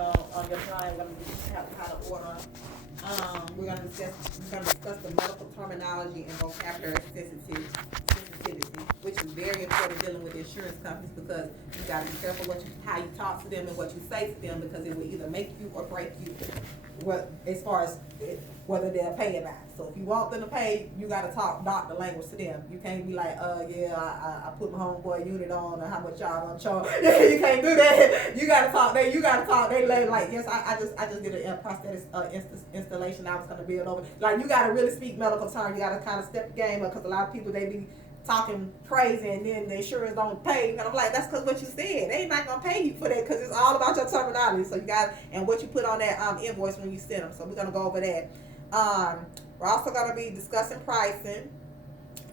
on your slide. We're gonna have how to order. We're gonna discuss the medical terminology and vocabulary sensitivity, which is very important dealing with insurance companies because you gotta be careful how you talk to them and what you say to them because it will either make you or break you. As far as whether they'll pay or not. So if you want them to pay, you gotta talk doctor language to them. You can't be like, I put my homeboy unit on, or how much y'all gonna charge. You can't do that. You gotta talk. They like, yes, I just did a prosthetic installation. I was gonna build over. Like you gotta really speak medical terms. You gotta kind of step the game up because a lot of people they be talking crazy and then the insurance don't pay. And I'm like, that's because what you said. They ain't not gonna pay you for that because it's all about your terminology. So you got and what you put on that invoice when you send them. So we're gonna go over that. We're also gonna be discussing pricing.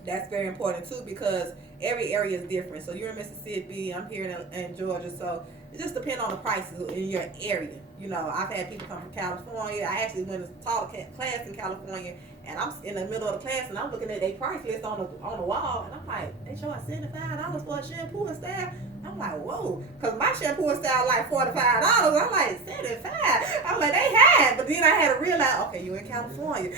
That's very important too because every area is different. So you're in Mississippi, I'm here in Georgia, so it just depends on the prices in your area. You know, I've had people come from California. I actually went and taught a class in California, and I'm in the middle of the class, and I'm looking at their price list on the wall, and I'm like, they charge $75 for a shampoo and style. I'm like, whoa, because my shampoo and style like $45. I'm like, 75. I'm like, they had, but then I had to realize, okay, you in California,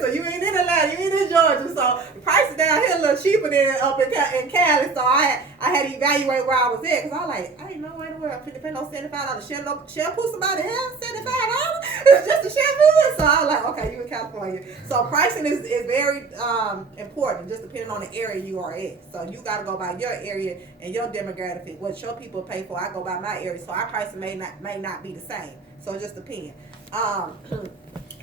so you ain't in Atlanta, you ain't in Georgia, so the prices down here a little cheaper than up in Cali. So I had to evaluate where I was at, because I was like, I ain't know anywhere I'm finna pay no $75 shampoo somebody else, $75. It's just a shampoo. So I was like, okay, you in California. So pricing is very important, just depending on the area you are at. So you got to go by your area and your demographic, what your people pay for. I go by my area, so our pricing may not be the same. So it just depends.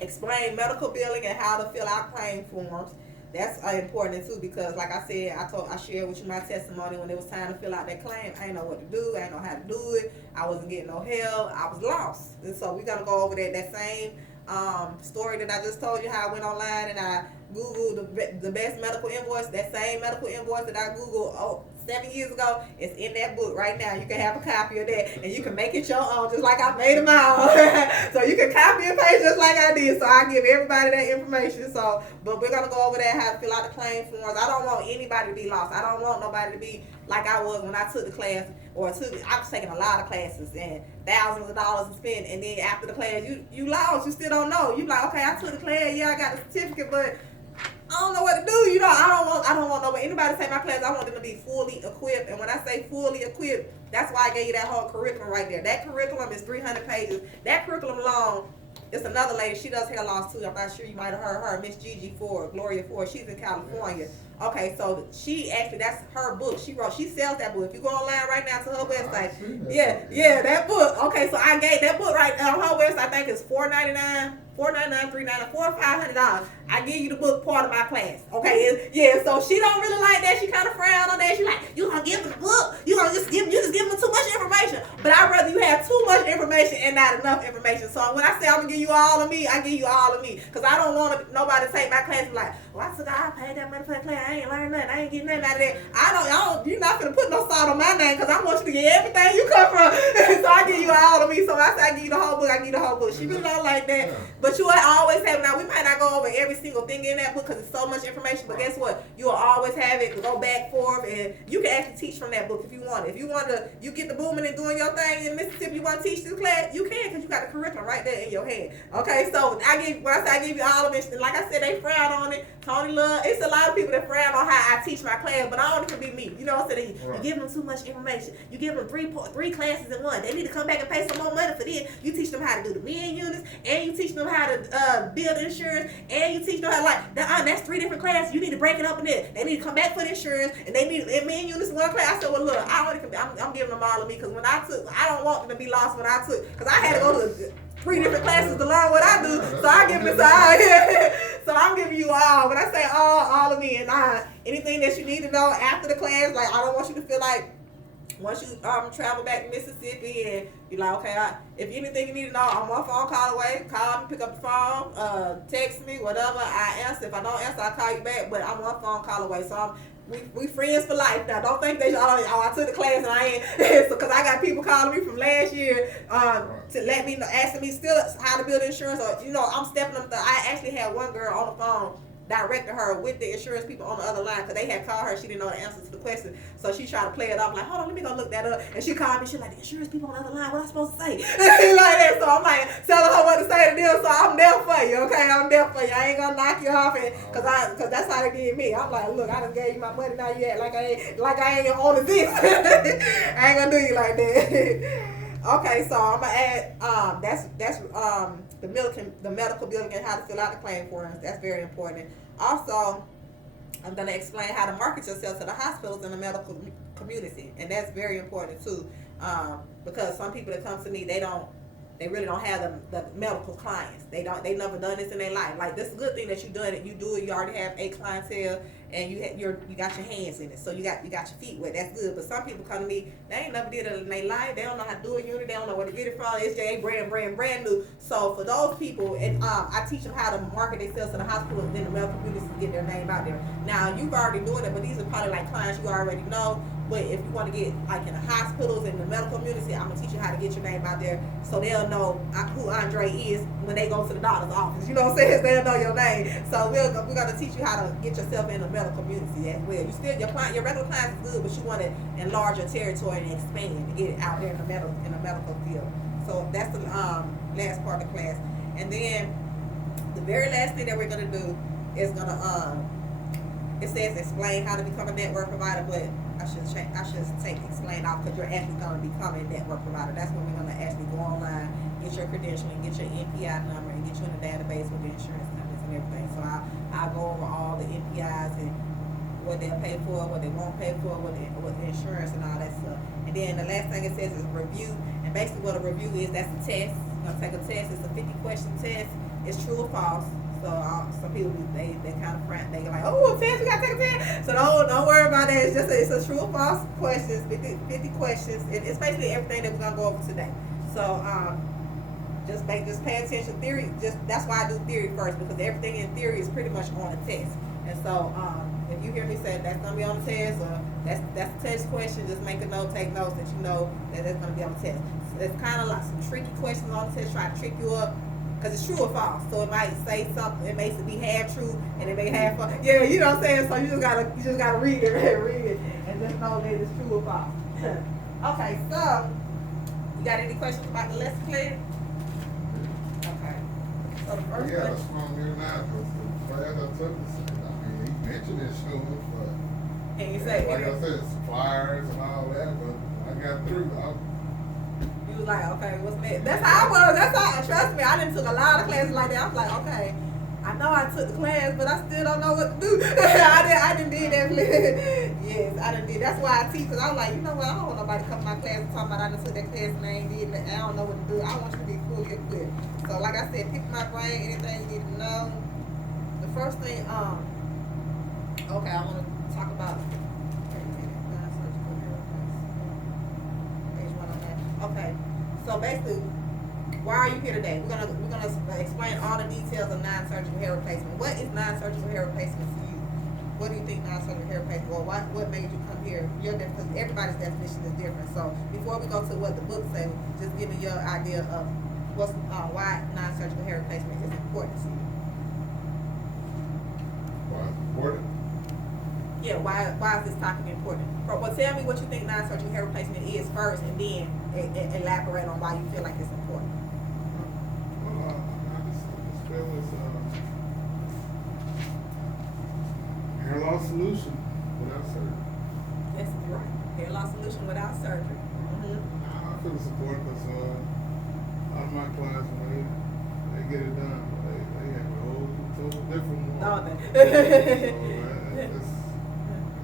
Explain medical billing and how to fill out claim forms. That's important too because, like I said, I shared with you my testimony when it was time to fill out that claim. I didn't know what to do. I didn't know how to do it. I wasn't getting no help. I was lost. And so we're gonna go over that same story that I just told you. How I went online and I Googled the best medical invoice. That same medical invoice that I Googled 7 years ago, it's in that book right now. You can have a copy of that and you can make it your own just like I made it my own. So you can copy and paste just like I did. So I give everybody that information. So, but we're going to go over that, how to fill out the claim forms. I don't want anybody to be lost. I don't want nobody to be like I was when I took the class I was taking a lot of classes and thousands of dollars to spend, and then after the class you lost. You still don't know. You like, okay, I took the class, yeah, I got the certificate, but I don't know what to do. You know, I don't want anybody to take my class. I want them to be fully equipped. And when I say fully equipped, that's why I gave you that whole curriculum right there. That curriculum is 300 pages. That curriculum alone, it's another lady. She does hair loss too. I'm not sure you might have heard her, Miss Gigi Ford, Gloria Ford. She's in California. Okay, so that's her book. She sells that book. If you go online right now to her website, that book. Okay, so I gave that book right on her website. I think it's $4.99, $3.99, $500. I give you the book part of my class. Okay, so she don't really like that. She kind of frown on that. She like, you gonna give them the book? You just give them too much information. But I'd rather you have too much information and not enough information. So when I say I'm gonna give you all of me, I give you all of me, because I don't want nobody to take my class and be like, well, I paid that money for that class. I ain't learned nothing. I ain't getting nothing out of that. You're not gonna put no salt on my name because I want you to get everything you come from. So I give you all of me. So I say I give you the whole book. I give you the whole book. She really don't like that. But you always have. Now we might not go over every single thing in that book because it's so much information. But guess what? You will always have it. Go back, forth, and you can actually teach from that book if you want. If you want to, you get the booming and doing your thing in Mississippi. You want to teach this class, you can because you got the curriculum right there in your head. Okay, so when I give you all of it, like I said, they frown on it. Tony Love, it's a lot of people that frown on how I teach my class, but I don't even be me. You know what I'm saying? You give them too much information. You give them three classes in one. They need to come back and pay some more money for this. You teach them how to do the men units, and you teach them how to build insurance, and you teach them how to that's 3 different classes. You need to break it up in it. They need to come back for the insurance, and they need men units in one class. I said, well, look, I'm giving them all of me because when I don't want them to be lost when I took, because I had to go to 3 different classes to learn what I do, so I give it so I'm giving you all. When I say all of me, and anything that you need to know after the class, like I don't want you to feel like once you travel back to Mississippi and you're like, okay, if anything you need to know, I'm 1 phone call away. Call me, pick up the phone, text me, whatever. I answer. If I don't answer, I'll call you back. But I'm 1 phone call away, so we friends for life now. Don't think that I took the class and I ain't. Because I got people calling me from last year to let me know, asking me still how to build insurance. Or I'm stepping up. I actually had one girl on the phone directed her with the insurance people on the other line because they had called her. She didn't know the answer to the question, so she tried to play it off like, hold on, let me go look that up. And she called me. She was like, the insurance people on the other line. What am I supposed to say? Like that. So I'm like telling her what to say to them. So I'm there for you, okay? I'm there for you. I ain't gonna knock you off, cause that's how they did me. I'm like, look, I done gave you my money. Now you act like I ain't your owner this. I ain't gonna do you like that. Okay, so I'm gonna add that's the medical billing and how to fill out the claim forms. That's very important. Also, I'm gonna explain how to market yourself to the hospitals and the medical community, and that's very important too. Because some people that come to me, they really don't have the medical clients. They never done this in their life. Like, this is a good thing that you done it. You do it. You already have a clientele, and you got your hands in it. So you got your feet wet. That's good. But some people come to me, they ain't never did it in their life. They don't know how to do a unit. They don't know where to get it from. It's just brand new. So for those people, and I teach them how to market themselves to the hospital and then the medical community to get their name out there. Now, you've already doing it, but these are probably like clients you already know. But if you want to get like in the hospitals and the medical community, I'm gonna teach you how to get your name out there, so they'll know who Andre is when they go to the doctor's office. You know what I'm saying? They'll know your name. So we're gonna teach you how to get yourself in the medical community as well. You still your regular clients is good, but you want to enlarge your territory and expand to get it out there in the medical field. So that's the last part of the class. And then the very last thing that we're gonna do is it says explain how to become a network provider, but I should take explain off because you're actually going to become a network provider. That's when we're going to actually go online, get your credentialing, get your NPI number, and get you in the database with the insurance companies and everything. So I'll go over all the NPIs and what they'll pay for, what they won't pay for, what the insurance and all that stuff. And then the last thing it says is review. And basically what a review is, that's a test. You're going to take a test. It's a 50-question test. It's true or false. So some people they kind of front. They like, oh, a test, we gotta take a test. So don't worry about that. It's a true or false questions, 50 questions. It's basically everything that we're gonna go over today. So just pay attention. Theory, that's why I do theory first, because everything in theory is pretty much on a test. And so if you hear me say that's gonna be on the test, or that's a test question, just make a note, take notes that you know that that's gonna be on the test. So it's kind of like some tricky questions on the test, try to trick you up. Because it's true or false, so it might say something. It may be half true, and it may half false. Yeah, you know what I'm saying. So you just gotta read it, and just know that it's true or false. Okay, so you got any questions about the lesson plan? Okay. So the first that's why I'm here now. Because the class I took, he mentioned insurance, but and you say, like I said, suppliers and all that. But I got through. You was like, okay, what's next? That's how I was. That's how. Trust me, I done took a lot of classes like that. I was like, okay, I know I took the class, but I still don't know what to do. I didn't did that. Yes, I done did. That's why I teach. Cause I was like, you know what? I don't want nobody to come to my class and talk about I done took that class and I ain't did it. I don't know what to do. I want you to be fully equipped. So like I said, pick my brain. Anything you need to know. The first thing, okay, I want to talk about. Okay, so basically, why are you here today? We're gonna explain all the details of non-surgical hair replacement. What is non-surgical hair replacement to you? What do you think non-surgical hair replacement? Or what made you come here? Because everybody's definition is different. So before we go to what the book says, just give me your idea of why non-surgical hair replacement is important to you. Why it's important? Yeah, why is this topic important? Well, tell me what you think non-surgical hair replacement is first, and then elaborate on why you feel like it's important. Well, I just feel it's hair loss solution without surgery. That's right. Hair loss solution without surgery. Mm-hmm. I feel it's important because a lot of my clients, when they get it done, they have a whole total different one. No,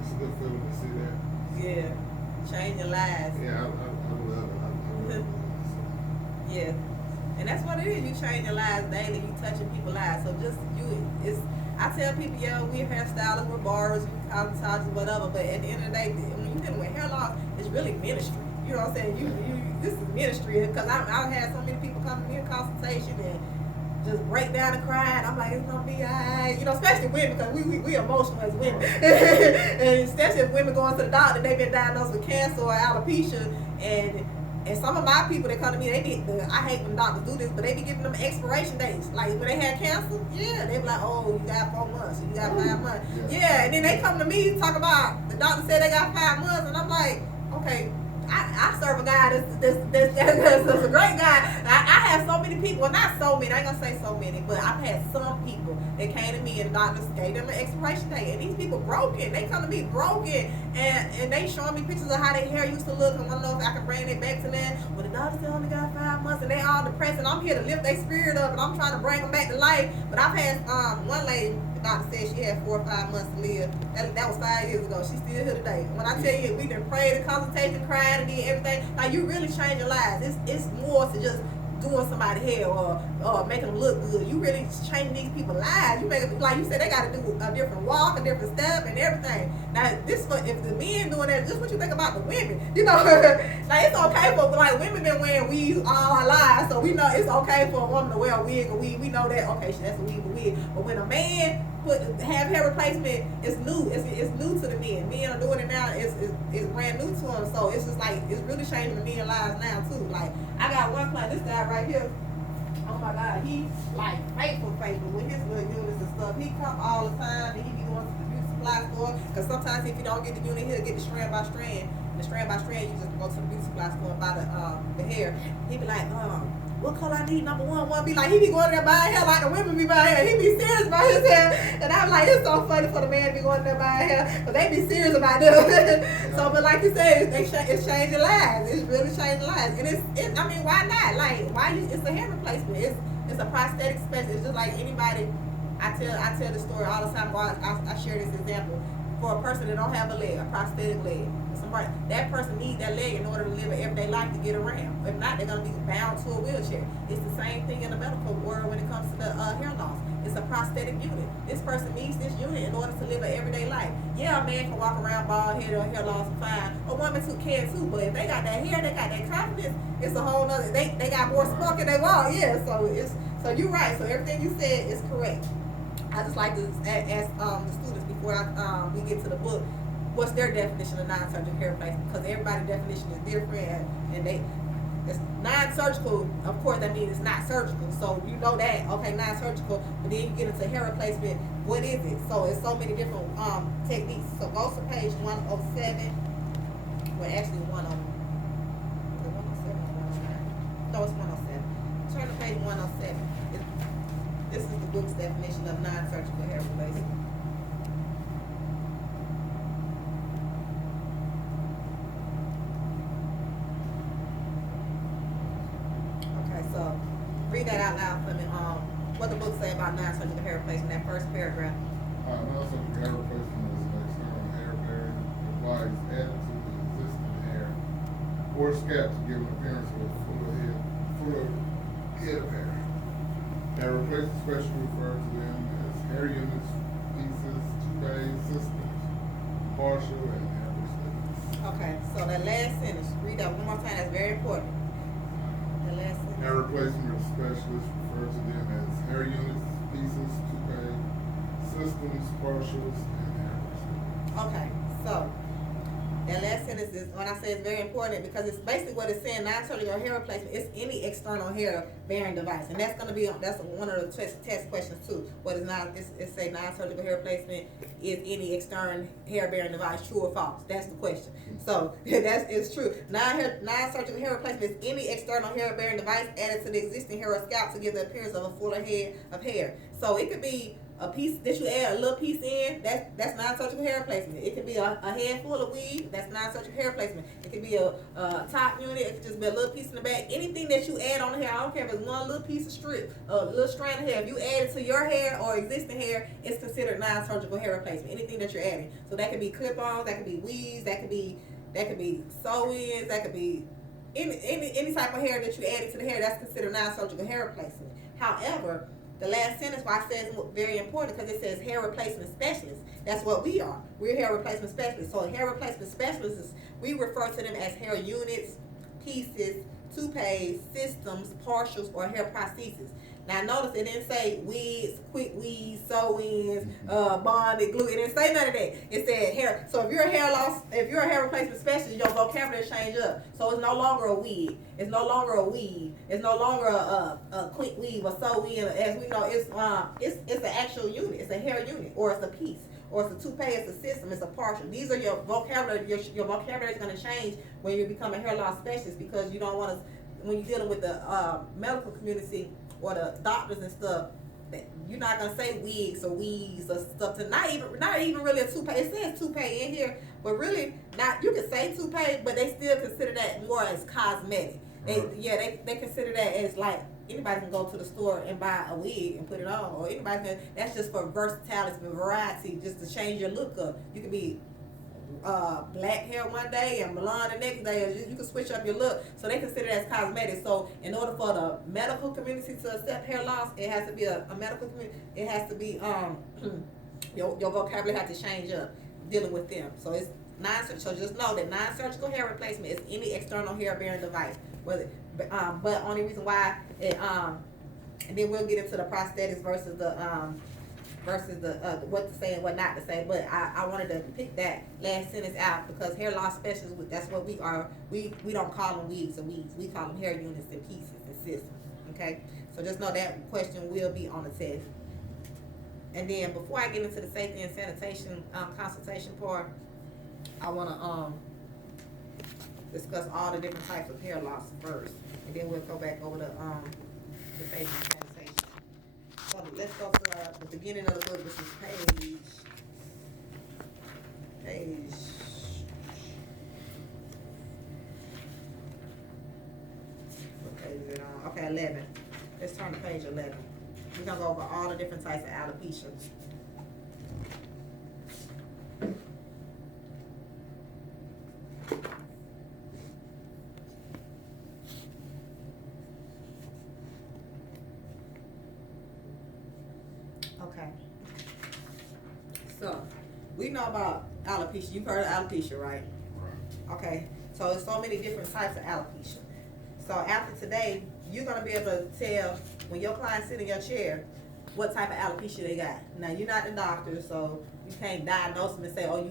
It's a good feeling to see that. Yeah, change your lives. Yeah, I love it. Yeah, and that's what it is. You change your lives daily. You touching people's lives. So I tell people, we're hairstylists, we're barbers, we're cosmetologists, whatever. But at the end of the day, when you're dealing with hair loss, it's really ministry. You know what I'm saying? This is ministry, because I've had so many people come to me in consultation and just break down and cry, and I'm like, it's gonna be alright, especially women, because we emotional as women, and especially if women going to the doctor, they've been diagnosed with cancer or alopecia, and And some of my people that come to me, they be, I hate when doctors do this, but they be giving them expiration dates. Like when they had cancer, yeah, they be like, oh, you got 4 months, you got 5 months. Yeah, and then they come to me talk about the doctor said they got 5 months, and I'm like, okay, I serve a guy that's a great guy. I have so many people, well, not so many, I ain't gonna say so many, but I've had some people that came to me and the doctors gave them an expiration date, and these people broken. They come to me broken, and they showing me pictures of how their hair used to look, and want to know if I can bring it back to them. Well, the doctor said only got 5 months, and they all depressed, and I'm here to lift their spirit up, and I'm trying to bring them back to life. But I've had one lady, the doctor said she had 4 or 5 months to live. That was 5 years ago. She's still here today. When I tell you, we done prayed, the consultation, cried, and did everything. Like, you really change your lives. It's more to just doing somebody's hair or making them look good. You really changing these people's lives. You make it, like you said, they got to do a different walk, a different step, and everything. Now, this if the men doing that, just what you think about the women. You know, like it's okay for like women been wearing weaves all our lives, so we know it's okay for a woman to wear a wig or weave. We know that okay, that's a weave or wig. But when a man have hair replacement, it's new. It's new to the men. Men are doing it now. It's brand new to them. So it's just like it's really changing the men's lives now too. Like I got one client, this guy right here. Oh my God, he like faithful with his little units and stuff. He come all the time and he be going to the beauty supply store. Cause sometimes if you don't get the unit, he'll get the strand by strand. And the strand by strand, you just go to the beauty supply store and buy the hair. He be like, what color I need? Number one be like, he be going there buying hair like the women be buying hair. He be serious about his hair. And I'm like, it's so funny for the man to be going there buying hair. But they be serious about them. So, but like you said, it's changing lives. It's really changing lives. And I mean, why not? Like, it's a hair replacement. It's a prosthetic specialist. It's just like anybody, I tell the story all the time. I share this example. For a person that don't have a leg, a prosthetic leg, somebody that person needs that leg in order to live an everyday life to get around. If not, they're gonna be bound to a wheelchair. It's the same thing in the medical world when it comes to the hair loss. It's a prosthetic unit. This person needs this unit in order to live an everyday life. Yeah, a man can walk around bald headed or hair loss fine. A woman too can too, but if they got that hair, they got that confidence. It's a whole nother. They got more spark in their walk. Yeah, so you're right. So everything you said is correct. I just like to ask the students before we get to the book, what's their definition of non-surgical hair replacement? Because everybody's definition is different, and it's non-surgical. Of course, that means it's not surgical. So you know that, okay, non-surgical. But then you get into hair replacement. What is it? So it's so many different techniques. So go to page 107. Well, actually 107 or 109. No, it's 107. Turn to page 107. This is the book's definition of non-surgical hair replacement. Okay, so read that out loud for me. What the book say about non-surgical hair replacement? That first paragraph. Non-surgical hair replacement is an external hair barrier that applies added to the existing hair or scalp to give an appearance of a fuller head of hair. Hair replacement specially referred to them as hair units, pieces, toupees, systems, partial, and hair replacements. Okay, so that last sentence, read that one more time. That's very important. The last sentence. Hair replacement specialists refer to them as hair units, pieces, toupees, systems, partials, and hair replacements. Okay, so that last sentence is, when I say it's very important, because it's basically what it's saying, non-surgical hair replacement is any external hair bearing device. And that's going to be, that's one of the test questions too. What is it say non-surgical hair replacement is any external hair bearing device, true or false? That's the question. So it's true. Non-surgical hair replacement is any external hair bearing device added to the existing hair or scalp to give the appearance of a fuller head of hair. So it could be a piece that you add a little piece in, that's non-surgical hair replacement. It could be a head full of weave, that's non-surgical hair replacement. It could be a top unit, it could just be a little piece in the back. Anything that you add on the hair, I don't care if it's one little piece of strip, a little strand of hair, if you add it to your hair or existing hair, it's considered non-surgical hair replacement. Anything that you're adding. So that could be clip-ons, that could be weaves, that could be sew-ins, that could be any type of hair that you added to the hair, that's considered non-surgical hair replacement. However, the last sentence why I say it's very important because it says hair replacement specialist. That's what we are. We're hair replacement specialists. So hair replacement specialists, we refer to them as hair units, pieces, toupees, systems, partials, or hair prostheses. Now notice it didn't say wigs, quick weaves, sew-ins, bonded glue. It didn't say none of that. It said hair. So if you're a hair replacement specialist, your vocabulary change up. So it's no longer a wig. It's no longer a weave. It's no longer a quick weave or sew-in. As we know, it's an actual unit. It's a hair unit, or it's a piece, or it's a toupee. It's a system. It's a partial. These are your vocabulary. Your vocabulary is going to change when you become a hair loss specialist, because you don't want to, when you're dealing with the medical community or the doctors and stuff, you're not gonna say wigs or weaves or stuff. To not even really a toupee. It says toupee in here, but really not. You can say toupee, but they still consider that more as cosmetic. They consider that as like anybody can go to the store and buy a wig and put it on, or anybody can. That's just for versatility, for variety, just to change your look up. You can be black hair one day and blonde the next day. You can switch up your look. So they consider that as cosmetic. So in order for the medical community to accept hair loss, it has to be a medical community. It has to be your vocabulary has to change up dealing with them. So it's so just know that non-surgical hair replacement is any external hair bearing device. But only reason why it and then we'll get into the prosthetics versus the what to say and what not to say. But I wanted to pick that last sentence out because hair loss specialists, that's what we are. We don't call them wigs or weaves. We call them hair units and pieces and systems. Okay, so just know that question will be on the test. And then before I get into the safety and sanitation consultation part, I want to discuss all the different types of hair loss first, and then we'll go back over the safety and sanitation. So let's go to the beginning of the book, which is what page is it on? Okay, 11. Let's turn to page 11. We're going to go over all the different types of alopecia. Okay. So, we know about alopecia. You've heard of alopecia, right? Right. Okay. So, there's so many different types of alopecia. So, after today, you're going to be able to tell when your client sit in your chair what type of alopecia they got. Now, you're not the doctor, so you can't diagnose them and say, oh,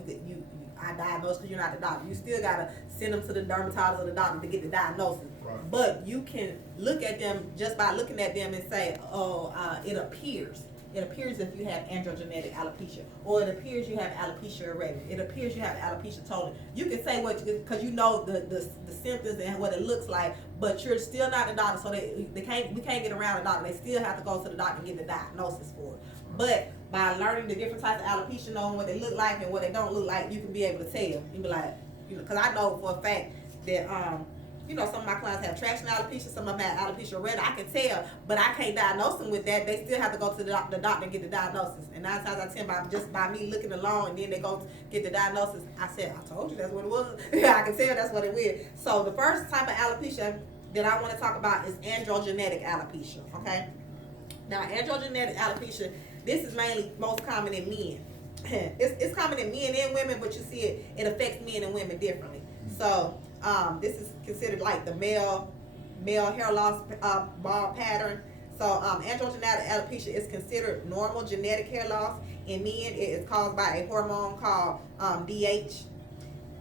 I diagnosed because you're not the doctor. You still got to send them to the dermatologist or the doctor to get the diagnosis. Right. But you can look at them just by looking at them and say, oh, it appears. It appears if you have androgenetic alopecia, or it appears you have alopecia areata. It appears you have alopecia totalis. You can say what, because you know the symptoms and what it looks like, but you're still not the doctor, so we can't get around the doctor. They still have to go to the doctor and get the diagnosis for it. But by learning the different types of alopecia, knowing what they look like and what they don't look like, you can be able to tell. You can be like, because I know for a fact that some of my clients have traction alopecia, some of them have alopecia areata. I can tell, but I can't diagnose them with that. They still have to go to the doctor and get the diagnosis. And 9 times out of 10, just by me looking along, and then they go get the diagnosis, I said, I told you that's what it was. I can tell that's what it is. So the first type of alopecia that I want to talk about is androgenetic alopecia. Okay. Now, androgenetic alopecia, this is most common in men. It's common in men and women, but you see it affects men and women differently. So this is considered like the male hair loss bald pattern. So androgenetic alopecia is considered normal genetic hair loss. In men, it is caused by a hormone called DH.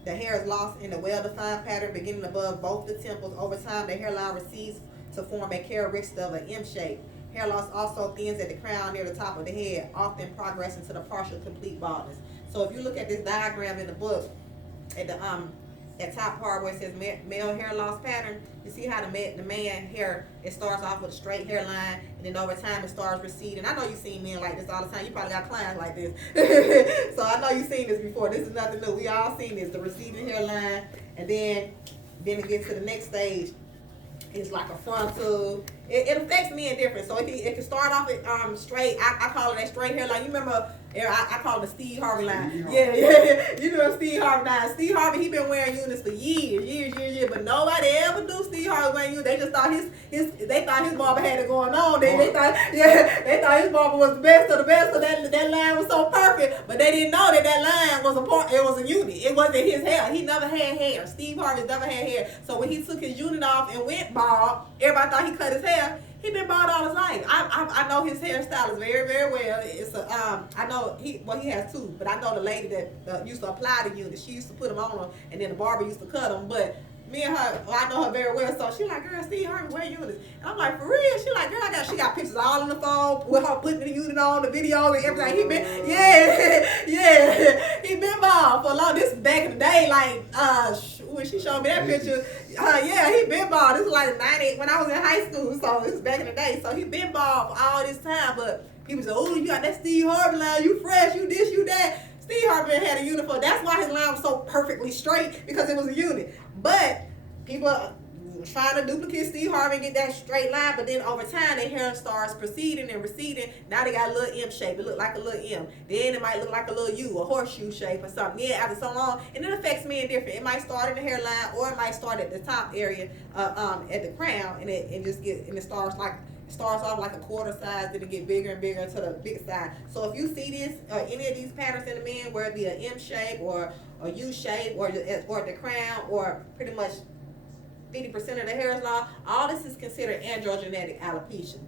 The hair is lost in a well-defined pattern beginning above both the temples. Over time, the hairline recedes to form a characteristic of an M shape. Hair loss also thins at the crown near the top of the head, often progressing to the partial complete baldness. So if you look at this diagram in the book, at the top part where it says male hair loss pattern, you see how the man hair, it starts off with a straight hairline, and then over time it starts receding. I know you've seen men like this all the time. You probably got clients like this. So I know you've seen this before. This is nothing new. We all seen this, the receding hairline, and then it gets to the next stage. It's like a frontal. It affects men different. So it can start off at straight. I call it a straight hairline. You remember? I call it the Steve Harvey line. Yeah. You know Steve Harvey line. Steve Harvey, he been wearing units for years. But nobody ever knew Steve Harvey wearing units. They just thought they thought his barber had it going on. They thought his barber was the best of the best. So that line was so perfect. But they didn't know that line was it was a unit. It wasn't his hair. He never had hair. Steve Harvey never had hair. So when he took his unit off and went bald, everybody thought he cut his hair. He been bald all his life. I know his hairstyle is very, very well. It's a I know he has two, but I know the lady that used to apply the unit. She used to put them on her, and then the barber used to cut them. But me and her, well, I know her very well, so she like, girl, Steve Harvey wear units. And I'm like, for real? She like, girl, she got pictures all on the phone with her putting the unit on, the video and everything. He been, yeah, he been bald for a long. This back in the day, like, when she showed me that picture, yeah, he been bald. This was like 90 when I was in high school, so this is back in the day. So he been bald for all this time, but people say, oh, you got that Steve Harvey line, you fresh, you this, you that. Steve Harvey had a unit for. That's why his line was so perfectly straight, because it was a unit. But people trying to duplicate Steve Harvey and get that straight line, but then over time their hair starts proceeding and receding. Now they got a little M shape. It look like a little M. Then it might look like a little U, a horseshoe shape or something. Yeah, after so long, and it affects men different. It might start in the hairline, or it might start at the top area, at the crown, and it starts off like a quarter size, then it get bigger and bigger to the big side. So if you see this any of these patterns in the men, whether it be an M shape or a U shape or the crown, or pretty much 50% of the hair is long, all this is considered androgenetic alopecia.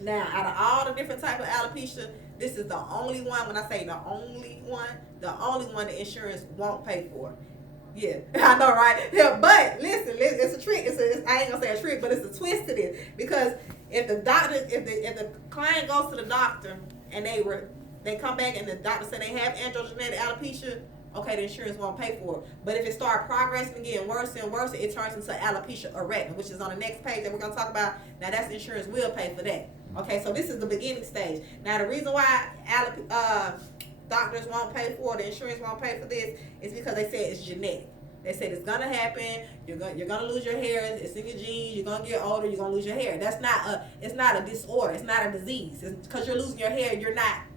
Now, out of all the different types of alopecia, this is the only one. When I say the only one the insurance won't pay for. Yeah, I know, right? Yeah, but listen, it's a trick. I ain't gonna say a trick, but it's a twist to this, because if the client goes to the doctor and they come back and the doctor said they have androgenetic alopecia, okay, the insurance won't pay for it. But if it starts progressing and getting worse and worse, it turns into alopecia areata, which is on the next page that we're gonna talk about. Now, that's the insurance will pay for that. Okay, so this is the beginning stage. Now, the reason why doctors won't pay for it, the insurance won't pay for this, is because they said it's genetic. They said it's gonna happen. You're gonna lose your hair. It's in your genes. You're gonna get older. You're gonna lose your hair. It's not a disorder. It's not a disease. It's because you're losing your hair.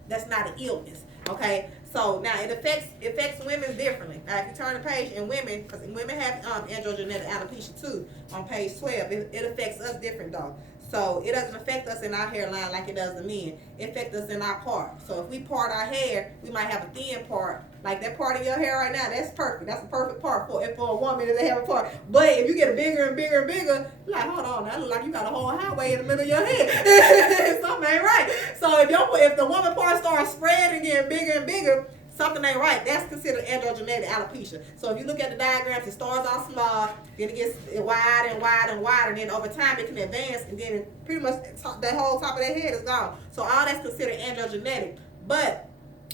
That's not an illness. Okay. So now it affects women differently. Now, if you turn the page, and women, because women have androgenetic alopecia too, on page 12, it affects us different though. So it doesn't affect us in our hairline like it does the men. It affects us in our part. So if we part our hair, we might have a thin part. Like that part of your hair right now, that's perfect. That's a perfect part for a woman if they have a part. But if you get bigger and bigger and bigger, you're like, hold on, that look like you got a whole highway in the middle of your head. Something ain't right. So if the woman part starts spreading and getting bigger and bigger, something ain't right. That's considered androgenetic alopecia. So if you look at the diagrams, it starts off small, then it gets wide and wide and wide, and then over time it can advance, and then pretty much the whole top of their head is gone. So all that's considered androgenetic. But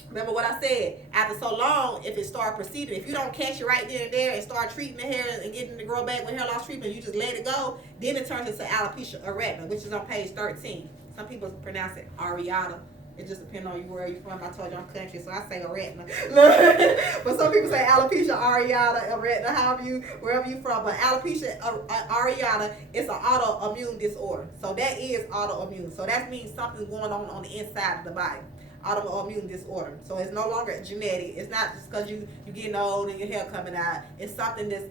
remember what I said, after so long, if it starts proceeding, if you don't catch it right then and there and start treating the hair and getting it to grow back with hair loss treatment, you just let it go, then it turns into alopecia areata, which is on page 13. Some people pronounce it areata. It just depends on where you're from. I told you I'm country, so I say areata. But some people say alopecia areata, wherever you from. But alopecia areata is an autoimmune disorder. So that is autoimmune. So that means something's going on the inside of the body. Autoimmune disorder. So it's no longer genetic. It's not just because you getting old and your hair coming out. It's something that's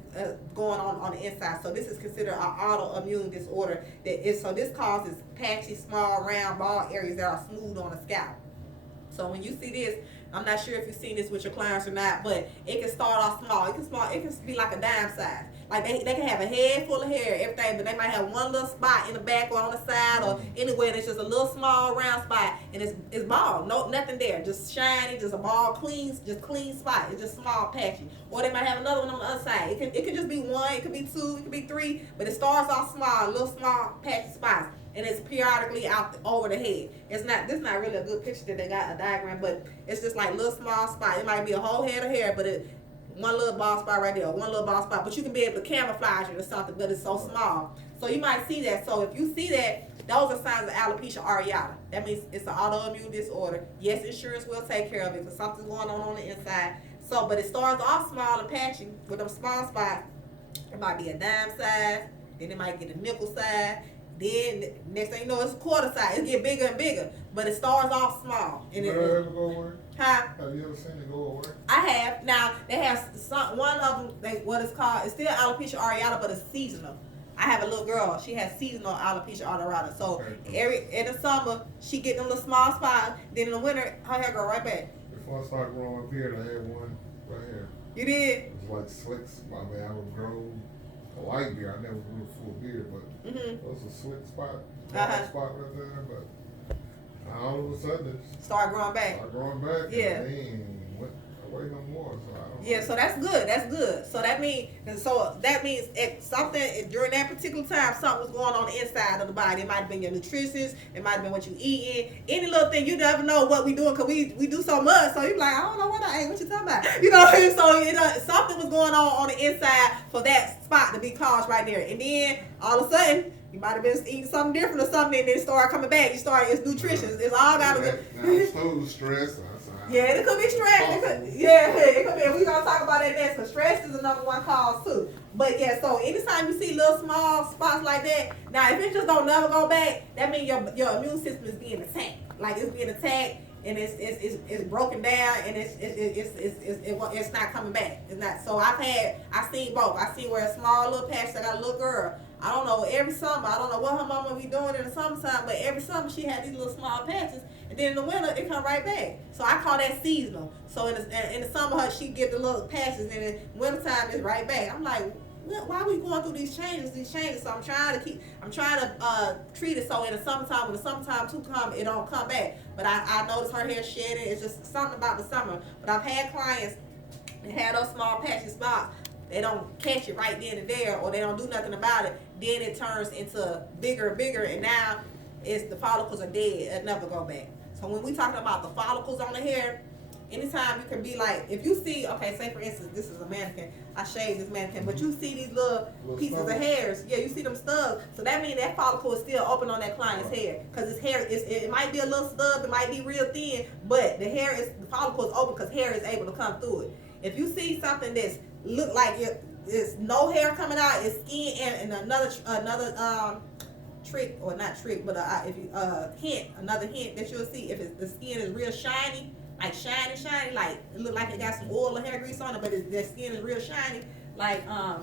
going on the inside. So this is considered an autoimmune disorder. So this causes patchy, small, round, bald areas that are smooth on the scalp. So when you see this, I'm not sure if you've seen this with your clients or not, but it can start off small. It can be like a dime size. Like they can have a head full of hair, everything, but they might have one little spot in the back or on the side or anywhere that's just a little small round spot, and it's bald, nothing there, just shiny, just a bald, clean spot. It's just small, patchy. Or they might have another one on the other side. It could just be one, it could be two, it could be three, but it starts off small, little small patchy spots, and it's periodically out over the head. This is not really a good picture that they got a diagram, but it's just like little small spot. It might be a whole head of hair, but one little bald spot right there, one little bald spot, but you can be able to camouflage it or something, but it's so small. So you might see that. So if you see that, those are signs of alopecia areata. That means it's an autoimmune disorder. Yes, insurance will take care of it because something's going on the inside. So, but it starts off small and patchy with them small spots. It might be a dime size, then it might get a nickel size. Then next thing you know, it's a quarter size. It get bigger and bigger, but it starts off small. And you ever go away? Huh? Have you ever seen it go away? I have. Now they have one of them. What it's called? It's still alopecia areata, but it's seasonal. I have a little girl. She has seasonal alopecia areata. So in the summer she get them little small spots. Then in the winter her hair grow right back. Before I started growing up here, I had one right here. You did? It was like slicks. I would grow a light beard. I never grew a full beard, but Mm-hmm. it was a slick spot, Uh-huh. spot right there. But all of a sudden, it Start growing back. started growing back. Yeah. And then went away no more. So I don't. Yeah, so that's good. That's good. So that means during that particular time, something was going on the inside of the body. It might have been your nutrition. It might have been what you eating. Any little thing, you never know what we doing because we do so much. So you're like, I don't know what I ate. What you talking about? You know what I mean? So something was going on the inside for that spot to be caused right there. And then all of a sudden, you might have been eating something different or something, and then it started coming back. It's nutrition. It's all got to Now, I'm still stressed. Yeah, it could be stress. It could be. And we're going to talk about that next because stress is the number one cause too. But yeah, so anytime you see little small spots like that, now if it just don't never go back, that means your immune system is being attacked. Like it's being attacked and it's broken down and it's not coming back. It's not. So I've seen both. I've seen where a small little patch that got a little girl. I don't know, every summer, I don't know what her mama be doing in the summertime, but every summer she had these little small patches, and then in the winter, it come right back. So I call that seasonal. So in the summer, she get the little patches, and in the wintertime, it's right back. I'm like, why are we going through these changes? So I'm trying to treat it so in the summertime, when the summertime too come, it don't come back. But I notice her hair shedding. It's just something about the summer. But I've had clients that had those small patches spots. They don't catch it right then and there, or they don't do nothing about it. Then it turns into bigger and bigger, and now the follicles are dead. It never go back. So when we talking about the follicles on the hair, anytime you can be like, if you see, okay, say for instance, this is a mannequin. I shaved this mannequin, but you see these little pieces of hairs. Yeah, you see them stubs. So that means that follicle is still open on that client's hair, because his hair it might be a little stub, it might be real thin, but the follicle is open because hair is able to come through it. If you see something that's look like it's no hair coming out, it's skin and another trick, or not trick, but if you another hint that you'll see, if the skin is real shiny, like shiny, like it look like it got some oil or hair grease on it, but the skin is real shiny, like her.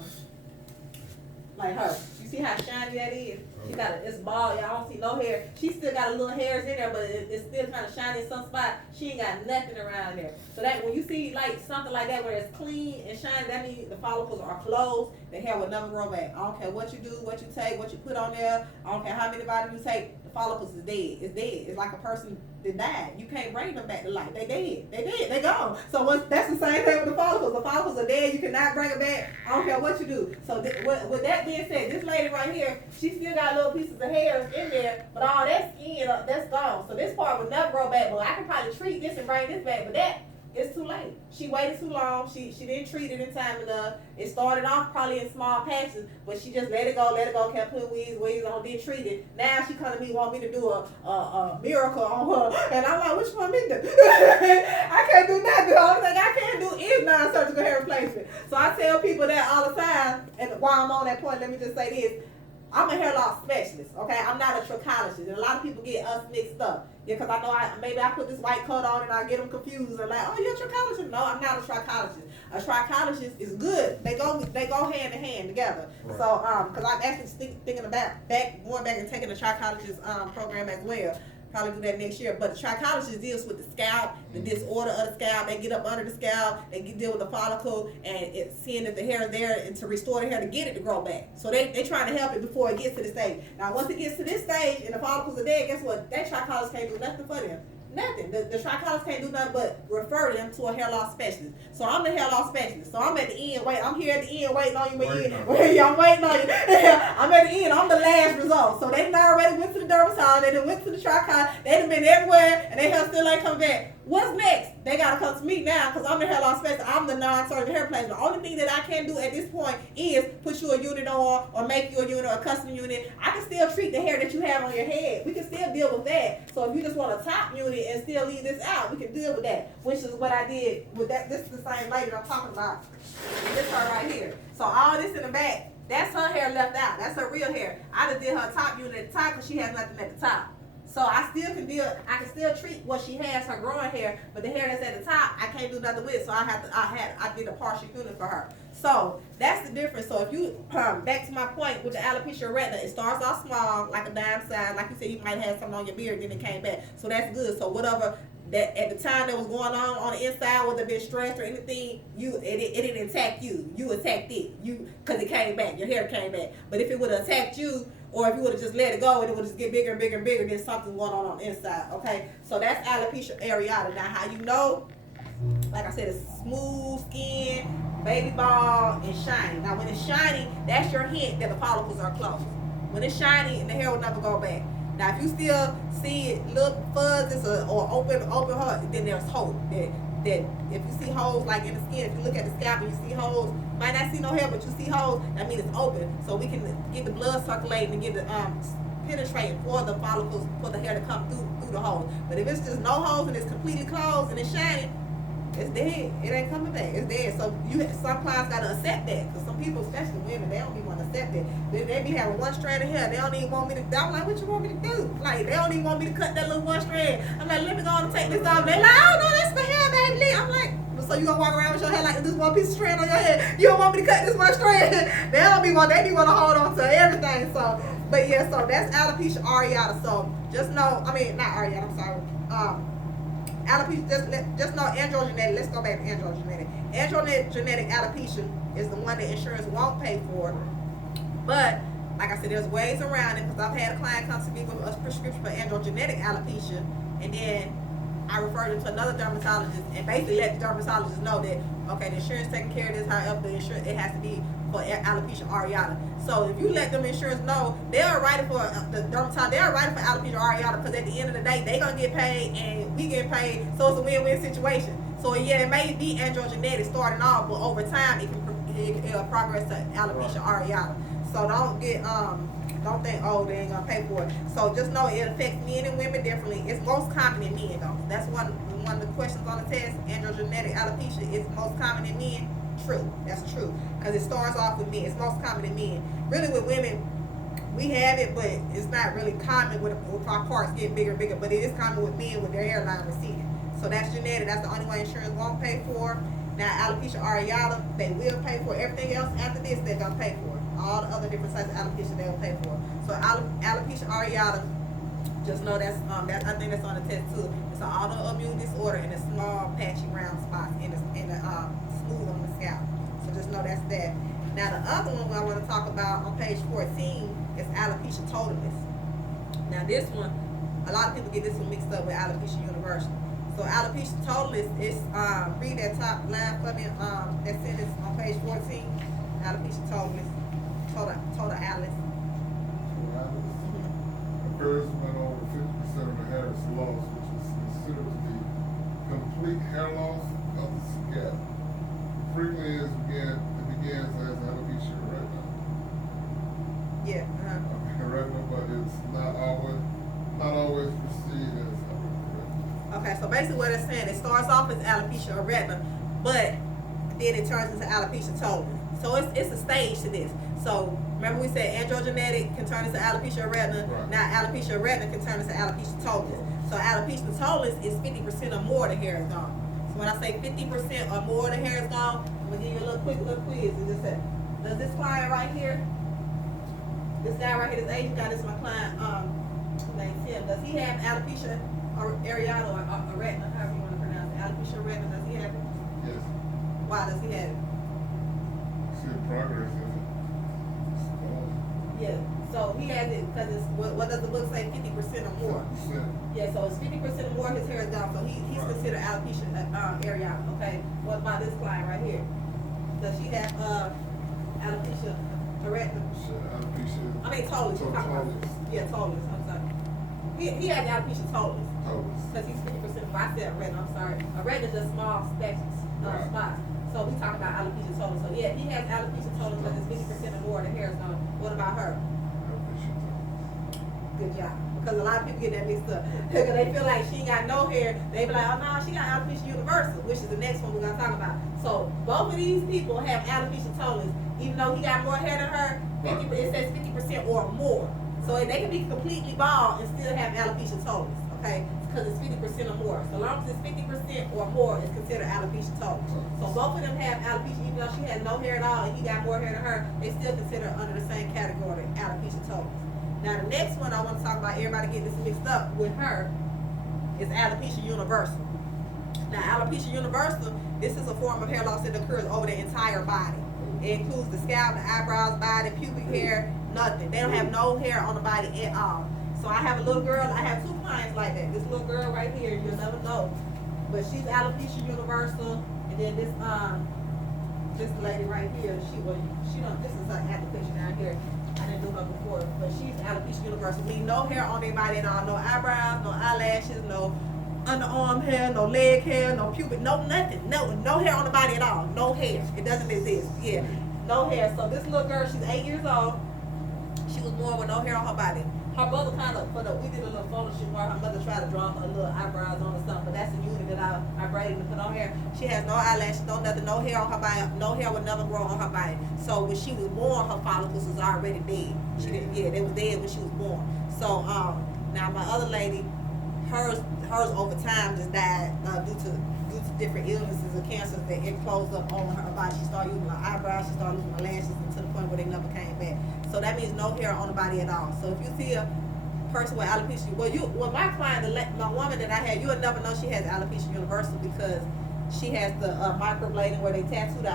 You see how shiny that is? She got it's bald. Y'all don't see no hair. She still got a little hairs in there, but it's still kind of shiny in some spot. She ain't got nothing around there. So that when you see like something like that where it's clean and shiny, that means the follicles are closed. The hair will never grow back. I don't care what you do, what you take, what you put on there. I don't care how many vitamins you take. The follicles is dead. It's dead. It's like a person that died. You can't bring them back to life. They dead. They dead. They gone. So that's the same thing with the follicles. The follicles are dead. You cannot bring them back. I don't care what you do. So with that being said, this lady right here, she still got little pieces of hair in there, but all that skin, that's gone. So this part would never grow back. But I can probably treat this and bring this back, but that it's too late. She waited too long. She didn't treat it in time enough. It started off probably in small patches, but she just let it go, kept putting weeds on, didn't treat it. Now she come to me, want me to do a miracle on her. And I'm like, what you want me to do? I can't do nothing. The only thing I can do is non-surgical hair replacement. So I tell people that all the time, and while I'm on that point, let me just say this. I'm a hair loss specialist, okay? I'm not a trichologist, and a lot of people get us mixed up. Yeah, because I know maybe I put this white coat on and I get them confused and like, oh, you're a trichologist. No, I'm not a trichologist. A trichologist is good. They go hand in hand together. Right. So, because I'm actually thinking about going back and taking the trichologist program as well. Probably do that next year. But the trichologist deals with the scalp, the disorder of the scalp. They get up under the scalp, they deal with the follicle, and seeing if the hair is there and to restore the hair to get it to grow back. So they trying to help it before it gets to the stage. Now once it gets to this stage and the follicles are dead, guess what? That trichologist can't do nothing for them. Nothing. The trichologist can't do nothing but refer them to a hair loss specialist. So I'm the hair loss specialist. So I'm at the end. I'm here at the end waiting on you. I'm waiting on you. I'm at the end. I'm the last result. So they already went to the dermatologist. They done went to the trichologist. They done been everywhere, and their hair still ain't come back. What's next? They gotta come to me now because I'm the hair loss specialist. I'm the non-surgical hair replacement. The only thing that I can do at this point is put you a unit on, or make you a unit, or a custom unit. I can still treat the hair that you have on your head. We can still deal with that. So if you just want a top unit and still leave this out, we can deal with that. Which is what I did with that. This is the same lady that I'm talking about. This her right here. So all this in the back, that's her hair left out. That's her real hair. I just did her top unit at the top because she has nothing at the top. So I can still treat what she has, her growing hair, but the hair that's at the top, I can't do nothing with. So I did a partial unit for her. So that's the difference. So if you back to my point with the alopecia areata, it starts off small, like a dime size. Like you said, you might have something on your beard, then it came back. So that's good. So whatever that at the time that was going on the inside, whether it been stressed or anything, it didn't attack you. You attacked it. Because it came back. Your hair came back. But if it would have attacked you, or if you would have just let it go and it would just get bigger and bigger and bigger, then something's going on the inside. Okay, so that's alopecia areata. Now, how you know? Like I said, it's smooth skin, baby bald, and shiny. Now, when it's shiny, that's your hint that the follicles are closed. When it's shiny, and the hair will never go back. Now, if you still see little fuzzes or open heart, then there's hope. That if you see holes like in the skin, if you look at the scalp and you see holes, might not see no hair, but you see holes, that means it's open. So we can get the blood circulating and get the penetrating for the follicles, for the hair to come through the holes. But if it's just no holes and it's completely closed and it's shiny, it's dead. It ain't coming back. It's dead. So some clients gotta accept that, because some people, especially women, they don't even want to accept it. They be having one strand of hair. They don't even want me to. I'm like, what you want me to do? Like, they don't even want me to cut that little one strand. I'm like, let me go on and take this off. They like, oh no, that's the hair, baby. I'm like, so you gonna walk around with your hair like this one piece of strand on your head? You don't want me to cut this one strand? They don't be want. They be want to hold on to everything. So, but yeah, so that's alopecia areata. So just know, I mean, not areata. I'm sorry. Alopecia, just know androgenetic. Let's go back to androgenetic. Androgenetic alopecia is the one that insurance won't pay for. But like I said, there's ways around it, because I've had a client come to me with a prescription for androgenetic alopecia, and then I referred them to another dermatologist and basically let the dermatologist know that, okay, the insurance taking care of this, however, the insurance, it has to be for alopecia areata. So if you let them insurance know, they'll write it for the dermatologist, they'll write it for alopecia areata, because at the end of the day, they're going to get paid and we get paid, so it's a win-win situation. So yeah, it may be androgenetic starting off, but over time, it'll progress to alopecia areata. So don't think, oh, they ain't gonna pay for it. So just know it affects men and women differently. It's most common in men though. That's one of the questions on the test. Androgenetic alopecia is most common in men. True, that's true. Because it starts off with men. It's most common in men. Really with women, we have it, but it's not really common with our parts getting bigger and bigger. But it is common with men with their hairline receding. So that's genetic. That's the only way insurance won't pay for. Now alopecia areata, they will pay for. Everything else after this, they're gonna pay for. All the other different types of alopecia they will pay for. So alopecia areata, just know that's I think that's on the test too. It's an autoimmune disorder in a small patchy round spots in the smooth on the scalp. So just know that's that. Now the other one I want to talk about on page 14 is alopecia totalis. Now this one, a lot of people get this one mixed up with alopecia universal. So alopecia totalis is read that top line for me. That sentence on page 14. Alopecia totalis. Totalis. Occurs when over 50% of the hair is lost, which is considered to be complete hair loss of the scalp. Frequently it begins as alopecia retina. Yeah. Retina, but it's not always perceived as alopecia retina. Okay, so basically what it's saying, it starts off as alopecia retina, but then it turns into alopecia totalis. So it's a stage to this. So remember we said androgenetic can turn into alopecia retina. Right. Now alopecia retina can turn into alopecia totalis. So alopecia totalis is 50% or more of the hair is gone. So when I say 50% or more of the hair is gone, I'm gonna give you a little quiz. And just say, does this client right here, this guy right here, this Asian guy, this is my client, named Tim. Does he have alopecia areata or retina, however you want to pronounce it? Alopecia retina, does he have it? Yes. Why does he have it? Progress is it? Yeah, so he has it because it's what does the book say? 50% or more. 50%. Yeah, so it's 50% or more. His hair is gone, so he's right. Considered alopecia areata. Okay, what about this client right here? Does she have alopecia retina? Alopecia. I mean totalis. Yeah, totalis. I'm sorry. He has alopecia totalis. Because he's 50%. If I said retina, I'm sorry. A retina is just small spots. So we talk about alopecia totalis. So yeah, he has alopecia totalis because it's 50% or more of the hair is gone. What about her? Good job. Because a lot of people get that mixed up. Because they feel like she ain't got no hair. They be like, oh no, she got alopecia universal, which is the next one we're gonna talk about. So both of these people have alopecia totalis, even though he got more hair than her. 50, it says 50% or more. So they can be completely bald and still have alopecia totalis. Okay, because it's 50% or more. So long as it's 50% or more, it's considered alopecia totalis. So both of them have alopecia, even though she had no hair at all and he got more hair than her, they still consider under the same category, alopecia totalis. Now the next one I want to talk about, everybody getting this mixed up with her, is alopecia universal. Now, alopecia universal, this is a form of hair loss that occurs over the entire body. It includes the scalp, the eyebrows, body, pubic hair, nothing. They don't have no hair on the body at all. So I have a little girl, I have 2 clients like that. This little girl right here, you'll never know. But she's alopecia universal. And then this lady right here, this is her application down here. I didn't do her before, but she's alopecia universal. Meaning no hair on their body at all. No eyebrows, no eyelashes, no underarm hair, no leg hair, no pubic, no nothing. No hair on the body at all. No hair. It doesn't exist. Yeah. No hair. So this little girl, she's 8 years old. She was born with no hair on her body. Her mother we did a little photo shoot where her mother tried to draw her little eyebrows on or something, but that's the unit that I braided and put on hair. She has no eyelashes, no nothing, no hair on her body. No hair would never grow on her body. So when she was born, her follicles was already dead. She didn't, they was dead when she was born. So now my other lady, hers over time just died due to different illnesses and cancers that it closed up on her body. She started using her eyebrows, she started losing her lashes, and to the point where they never came back. So that means no hair on the body at all. So if you see a person with alopecia, my client, my woman that I had, you would never know she has alopecia universal because she has the microblading where they tattoo the